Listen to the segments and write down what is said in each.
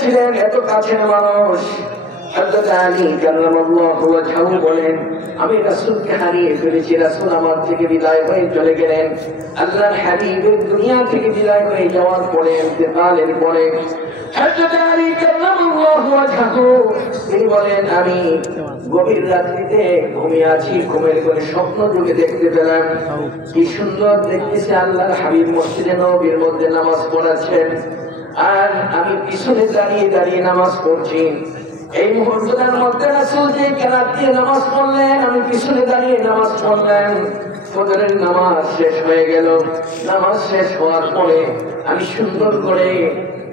ছিলেন, এত কাছের মানুষ। হযরত আলী কাররামাল্লাহু ওয়াজহাহু বলেন, আমি রাসূলকে হারিয়ে ফেলেছি, রাসূল আমার থেকে বিদায় হয়ে চলে গেলেন। আল্লাহর হাবিবের দুনিয়া থেকে বিদায় হয়ে যাওয়ার পরে, ইন্তেকালের পরে হযরত আলী কাররামাল্লাহু ওয়াজহাহু তিনি বলেন, আমি গভীর রাত্রিতে ঘুমিয়ে আছি, ঘুমের ঘরে স্বপ্ন যুগে দেখতে পেলাম কি সুন্দর দেখতেছে আল্লাহর হাবিব মসজিদে নববীর মধ্যে নামাজ পড়াচ্ছেন, আর আমি পিছনে দাঁড়িয়ে দাঁড়িয়ে নামাজ পড়ছি। এই মুহূর্তের মধ্যে রাসূল যে কেরাত দিয়ে নামাজ পড়লেন, আমি পিছনে দাঁড়িয়ে নামাজ পড়লাম। ফজরের নামাজ শেষ হয়ে গেল। নামাজ শেষ হওয়ার পরে আমি সুন্দর করে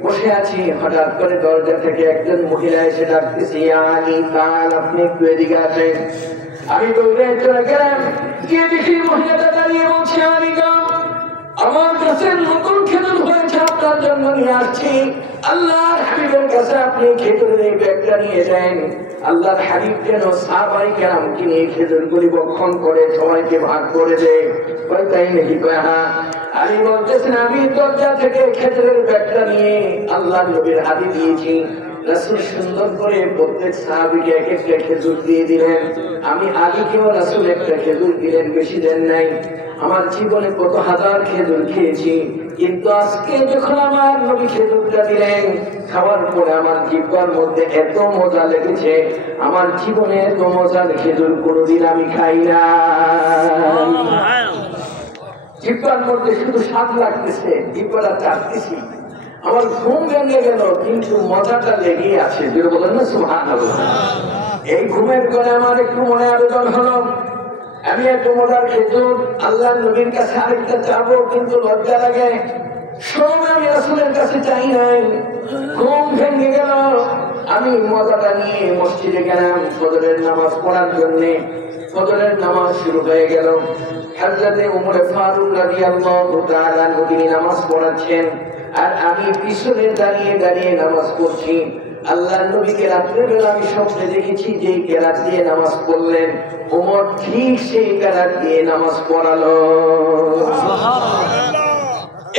বসে আছি, হঠাৎ করে দরজা থেকে একজন মহিলা এসে ডাকতেছে, আলী কাল আপনি একটু এদিকে আসেন। আমি দৌড়ে চলে গেলাম, গিয়ে দেখি মহিলাটা দাঁড়িয়ে বলছে, আলী কাল আমার কাছে নতুন খেজুর হয়েছে, আপনার জন্য নিয়ে আসছি। আল্লাহর হাবিবের কাছে আপনি খেজুরের এই ব্যাগটা নিয়ে যান। আল্লাহর হাবিব যেন সাহাবায়ে কেরামকে নিয়ে খেজুরগুলি বক্ষণ করে সবাইকে ভাগ করে দেয়। তাই নাকি? হ্যাঁ। আমি বলতেছেন, আমি দরজা থেকে খেজুরের ব্যাগটা নিয়ে আল্লাহর নবীর হাতে দিয়েছি। রাসূল সুন্দর করে প্রত্যেক সাহাবীকে এক একটা খেজুর দিয়ে দিলেন। আমি আলীকেও রাসূল একটা খেজুর দিলেন, বেশি দেন নাই। আমার জীবনে কত হাজার খেজুর খেয়েছি, কিন্তু আজকে যখন আমার নবী খেজুরটা দিলেন, খাওয়ার পরে আমার জিহ্বার মধ্যে এত মজা লেগেছে, আমার জীবনে এত মজার খেজুর কোনোদিন আমি খাই না। জিহ্বার মধ্যে শুধু স্বাদ লাগতেছে, জিহ্বাটা চাটতেছি, আমার ঘুম ভেঙে গেল, কিন্তু মজাটা লেগে আছে। বলেন না সুবহানাল্লাহ। এই ঘুমের করে আমার একটু মনে আবেদন হলো, আমি এত মজার খেজুর আল্লাহর নবীর কাছে আরেকটা চাবো, কিন্তু লজ্জা লাগে। সব আমি রাসূলের কাছে চাই নাই। ঘুম ভেঙে গেল, আমি মজাটা নিয়ে মসজিদে গেলাম ফজরের নামাজ পড়ার জন্য। ফজরের নামাজ শুরু হয়ে গেল। হযরতে ওমর ফারুক রাদিয়াল্লাহু তাআলা তিনি নামাজ পড়াচ্ছেন, আর আমি পিছনে দাঁড়িয়ে দাঁড়িয়ে নামাজ পড়ছি। আল্লাহর নবীকে রাত্রেবেলা আমি স্বপ্নে দেখেছি যে কেরাত দিয়ে নামাজ পড়লেন, ওমর ঠিক সেই কেরাত দিয়ে নামাজ পড়ালো।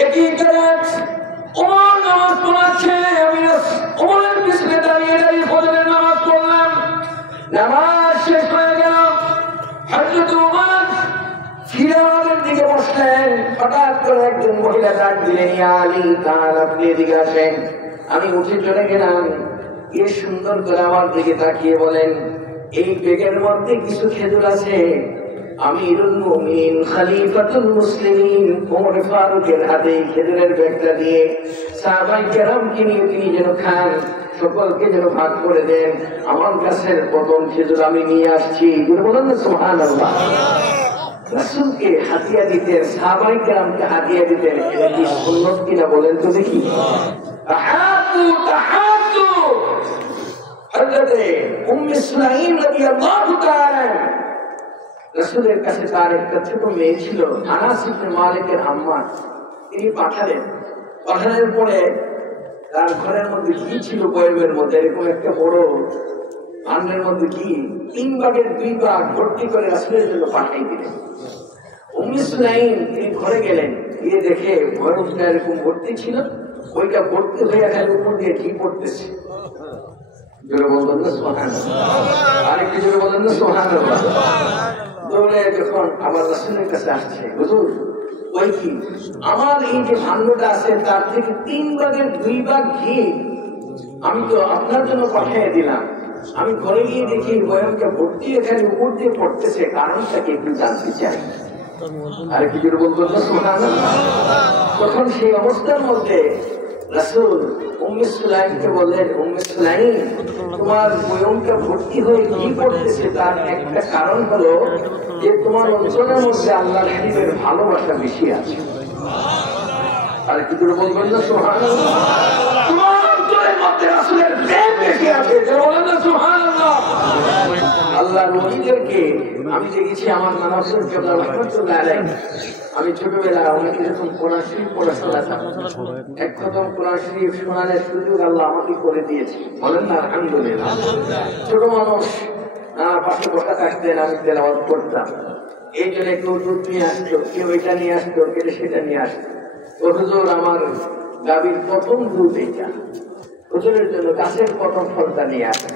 একই কেরাত ওমর নামাজ পড়াচ্ছে, আমি ওমরের পিছনে দাঁড়িয়ে দাঁড়িয়ে ফজরের নামাজ পড়লাম। নামাজ শেষ হয়ে গেল। হযরত ওমর ফিরে আমাদের দিকে বসলেন। হঠাৎ করে একজন মহিলা ডাক দিলেন, ইয়া আলী কাল আপনি এদিকে আসেন। আমি উঠে চলে গেলাম। এ সুন্দর করে আমার দিকে তাকিয়ে বলেন, এই ব্যাগের মধ্যে কিছু খেজুর আছে। আমিরুল মুমিনিন খলিফাতুল মুসলিমিন ওমর ফারুকের হাতে খেজুরের ব্যাগটা দিয়ে সাহাবায়ে কেরামকে নিয়ে তিনি যেন খান, সকলকে যেন ভাগ করে দেন। আমার কাছে প্রথম খেজুর আমি নিয়ে আসছি। বলেন না সুবহানাল্লাহ। রাসূলকে হাদিয়া দিতেন, সাহাবায়ে কেরামকে হাদিয়া দিতেন, এটা কি সুন্নাত কিনা বলেন তো দেখি। তাহাতু তাহাতু হযরতে উম্মে সুলাইম রাদিয়াল্লাহু তাআলা রাসূলের কাছে তার একটা ছোট মেয়ে ছিল, আনাস ইবনে মালিকের আম্মা। তিনি পাঠালেন। পাঠানোর পরে তার ঘরের মধ্যে কি ছিল, বয়মের মধ্যে এরকম একটা বড় ভান্ডের মধ্যে কি 3 ভাগের 2 ভাগ ভর্তি করে রাসূলের জন্য পাঠিয়ে দিলেন। উম্মে সুলাইম তিনি ঘরে গেলেন, গিয়ে দেখে বয়মটা এরকম ভর্তি ছিল, ওইটা ভর্তি হয়ে এখানে উপর দিয়ে ঘি পড়তেছে। জোরে বলবেন না সুবহানাল্লাহ। আরেকটু জোরে বলেন না সুবহানাল্লাহ। দৌড়ে যখন আবার রাসূলের কাছে আসছে, হুজুর ওই কি আমার এই যে ভান্ডটা আছে তার থেকে 3 ভাগের 2 ভাগ ঘি আমি তো আপনার জন্য পাঠিয়ে দিলাম। আমি ঘরে গিয়ে দেখি বয়মটা ভর্তি এখানে উপর দিয়ে পড়তেছে, কারণটাকে একটু জানতে চাই। আর কি জোরে বলবেন না সুবহানাল্লাহ। তখন সেই অবস্থার মধ্যে রাসূল উম্মে সুলাইমকে বললেন, উম্মে সুলাইম তোমার বয়মটা ভর্তি হয়ে কি পড়তেছে তার একটা কারণ হলো যে তোমার অন্তরের মধ্যে আল্লাহর হাবিবের ভালোবাসা বেশি আছে। আর কি করে বলবেন না সুবহানাল্লাহ। তোমার অন্তরের মধ্যে রাসূলের প্রেম বেশি আছে। বলেন না সুবহানাল্লাহ। আল্লাহর ওলিদেরকে আমি দেখেছি, আমার নানা হুজুর কেবলা রাহমাতুল্লাহ আলাইহি, আমি ছোটবেলায় অনেকে যখন কোরআন শরীফ পড়া শোনাতাম, এক খতম কোরআন শরীফ শোনানোর সুযোগ আল্লাহ আমাকে করে দিয়েছে। বলেন না আলহামদুলিল্লাহ। ছোট মানুষ পাশে বসা থাকতেন, আমি তেলাওয়াত করতাম। এই জন্য কেউ দুধ নিয়ে আসতো, কেউ এটা নিয়ে আসতো, কেউ সেটা নিয়ে আসতো। ও হুজুর আমার গাভীর প্রথম দুধ এটা, হুজুরের জন্য গাছের প্রথম ফলটা নিয়ে আসে।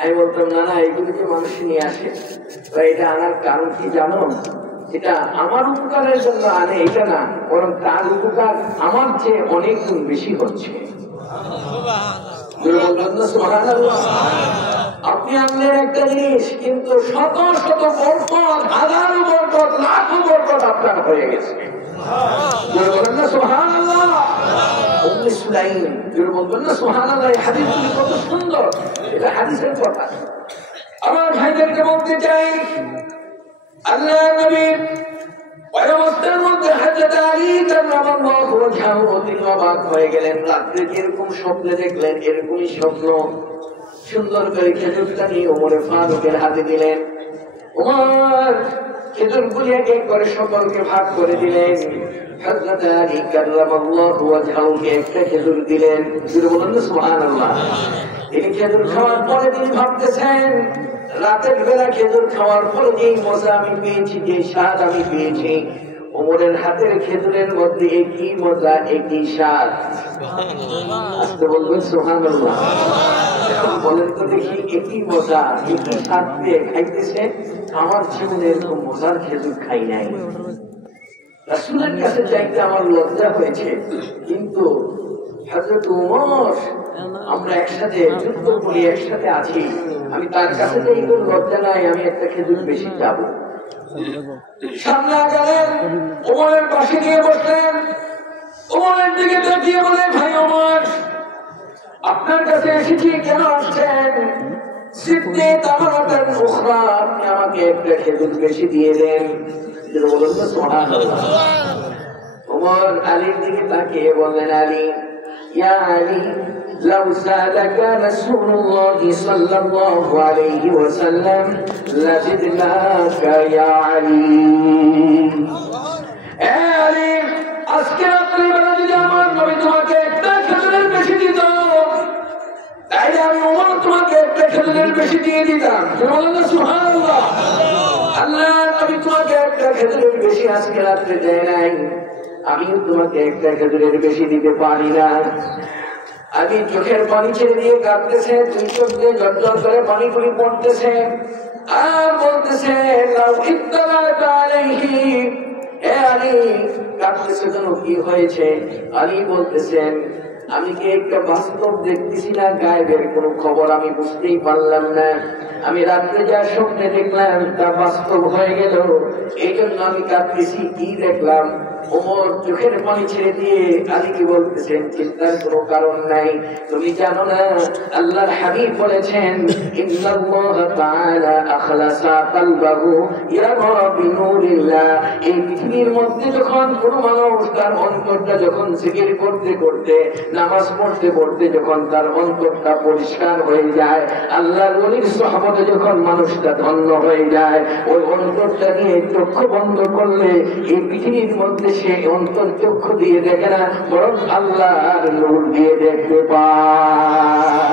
আমি বলতাম না না, এগুলিকে মানুষ নিয়ে আসে, এটা আনার কারণ কি জানো? এটা আমার উপকারের জন্য আনে এটা না, বরং তার উপকার আমার চেয়ে অনেক গুণ বেশি হচ্ছে। আপনি আনলেন একটা জিনিস, কিন্তু শত শত বরকত, হাজারো বরকত, লাখো বরকত আপনার হয়ে গেছে। বলবেন না সুবহানাল্লাহ? উম্মে সুলাইম বলবেন না সুবহানাল্লাহ? এই হাদিসগুলি কত সুন্দর, এটা হাদিসের কথা। আমার ভাইদেরকে বলতে চাই, আল্লাহ নবী ওই অবস্থার মধ্যে হযরত আলী কাররামাল্লাহু ওয়াজহাহু তিনি অবাক হয়ে গেলেন। রাত্রে এরকম স্বপ্ন দেখলেন, এরকমই স্বপ্ন। সুন্দর করে খেজুরটা নিয়ে ওমর ফারুকের হাতে দিলেন। ওমর খেজুরগুলি এক এক করে সকলকে ভাগ করে দিলেন। হযরত আলী কাররামাল্লাহু ওয়াজহাহুকে একটা খেজুর দিলেন। বলুন না সুবহানাল্লাহ। এই খেজুর খাওয়ার পরে তিনি ভাবতেছেন, রাতের বেলা খেজুর খাওয়ার পরে যে মজা আমি পেয়েছি, যে স্বাদ আমি পেয়েছি, ওমরের হাতের খেজুরের মধ্যে একই মজা, একই স্বাদ। আস্তে বলবেন সুবহানাল্লাহ। বলেন তো দেখি, একই মজা, একই স্বাদ পেয়ে খাইতেছে। আমার জীবনে এরকম মজার খেজুর খাই নাই। রাসূলের কাছে যাইতে আমার লজ্জা হয়েছে, কিন্তু হযরত ওমর, আমরা একসাথে যুদ্ধ করি, একসাথে আছি, আমি তার কাছে যাই কোনো লজ্জা নাই, আমি একটা খেজুর বেশি যাবো। সামনে গেলেন, ওমরের পাশে গিয়ে বসলেন। ওমরের দিকে তাকিয়ে বলে, ভাই ওমর, আপনার কাছে এসেছি, কেন আসছেন? আপনি আমাকে একটা খেজুর বেশি দিয়ে দেন। বলুন তো সুবহানাল্লাহ। ওমর আলীর দিকে তাকিয়ে বললেন, আলী, ইয়া আলী, لو سألك رسول الله صلى الله عليه وسلم لزدناك يا علي. এ আলী, আজকে রাত্রিবেলা যদি আমার নবী তোমাকে একটা খেজুরের বেশি দিত, তাইলে আমি ওমর তোমাকে একটা খেজুরের বেশি দিয়ে দিতাম। বলুন না সুবহানাল্লাহ। আল্লাহ নবী তোমাকে একটা খেজুরের বেশি আজকে রাত্রে দেয় নাই, আমিও তোমাকে একটা খেজুরের বেশি দিতে পারি না। আমি চোখের পানি ছেড়ে দিয়ে কাঁদতেছে, দুই চোখ দিয়ে ঝরঝর করে পানি গুলি পড়তেছে, আর বলতেছে, আলী কাঁদতেছে কেন, কি হয়েছে? আলী বলতেছেন, আমি কি একটা বাস্তব দেখতেছি না, গায়েবের কোন খবর আমি বুঝতেই পারলাম না। আমি রাত্রে যা স্বপ্নে দেখলাম তা বাস্তব হয়ে গেল, এই জন্য আমি কাঁদতেছি। কি দেখলাম? ওমর চোখের পানি ছেড়ে দিয়ে আলীকে বলতেছেন, চিন্তার কোনো কারণ নাই, তুমি জানো না আল্লাহর হাবিব বলেছেন, ইন্নাল্লাহা তাআলা আখলাসা কলবাহু ইয়ারা বিনুরিল্লাহ। এই পৃথিবীর মধ্যে যখন কোন মানুষ তার অন্তরটা যখন জিকির করতে করতে, নামাজ পড়তে পড়তে যখন তার অন্তরটা পরিষ্কার হয়ে যায়, আল্লাহর ওলির সুহবতে যখন মানুষটা ধন্য হয়ে যায়, ওই অন্তরটা দিয়ে চক্ষু বন্ধ করলে এই পৃথিবীর মধ্যে সে অন্তর চক্ষু দিয়ে দেখে না, বরং আল্লাহর নূর দিয়ে দেখতে পায়।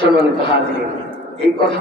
সম্মানিত হাজিরিন, এই কথা